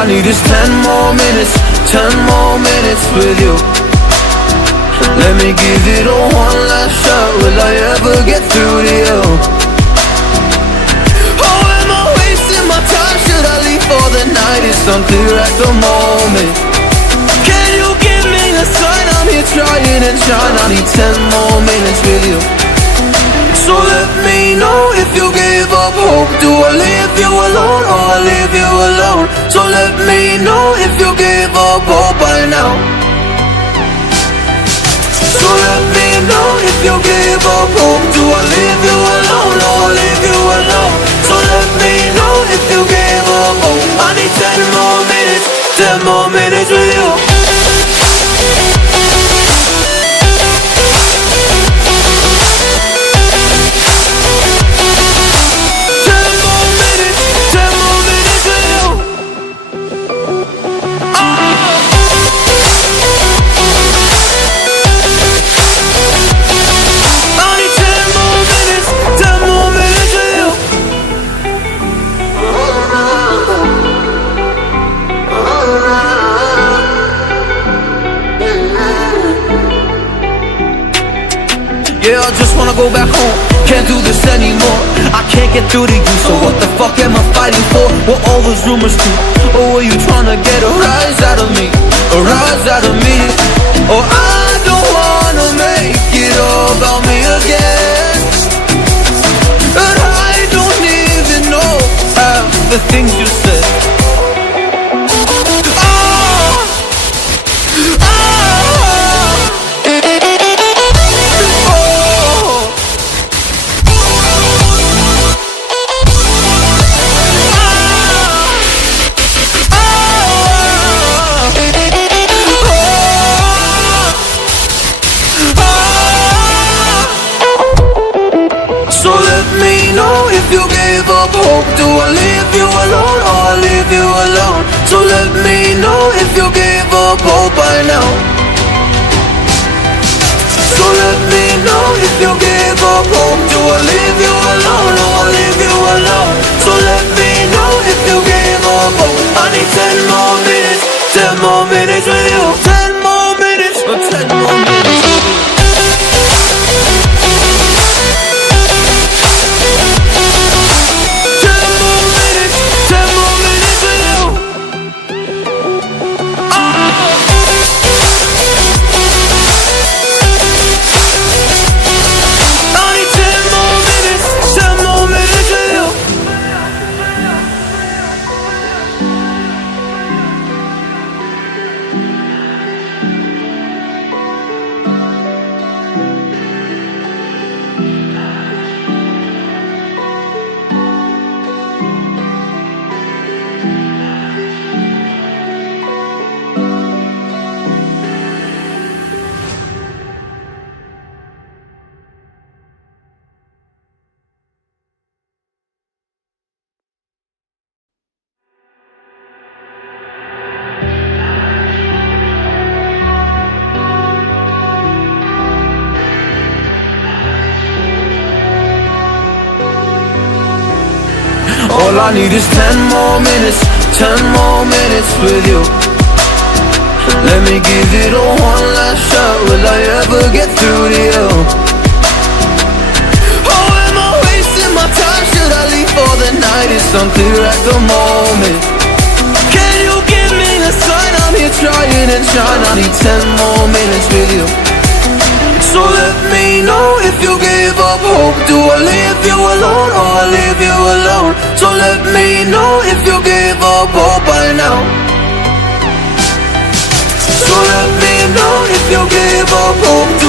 I need is 10 more minutes, 10 more minutes with you. Let me give it a one last shot. Will I ever get through to you? Oh, am I wasting my time? Should I leave for the night? It's unclear at the moment. Can you give me a sign? I'm here trying and trying. I need 10 more minutes with you. So let me know if you give up hope. Do I leave you alone or I leave you alone? So let me know if you give up hope by now. So let me know if you give up hope. Do I leave you alone or I leave you alone? So let me know if you give up hope. I need 10 more minutes, 10 more minutes with you. Yeah, I just wanna go back home. Can't do this anymore. I can't get through to you, so what the fuck am I fighting for? What all those rumors do? Or were you trying to get a rise out of me? A rise out of me? Or I don't wanna make it all about me again. And I don't even know half the things you said. So let me know if you gave up hope. Do I leave you alone or I leave you alone? So let me know if you gave up hope by now. So let me know if you gave up hope. Do I leave you alone or I leave you alone? So let me know if you gave up hope. I need 10 more minutes, 10 more minutes with you. 10 more minutes, or 10 more minutes with you. All I need is 10 more minutes, 10 more minutes with you. Let me give it a one last shot. Will I ever get through to you? Oh, am I wasting my time? Should I leave for the night? It's unclear at the moment. Can you give me a sign? I'm here trying and trying. I need 10 more minutes with you. So let me know if you gave up hope. Do I leave you alone or I leave you alone? So let me know if you gave up hope by now. So let me know if you gave up hope.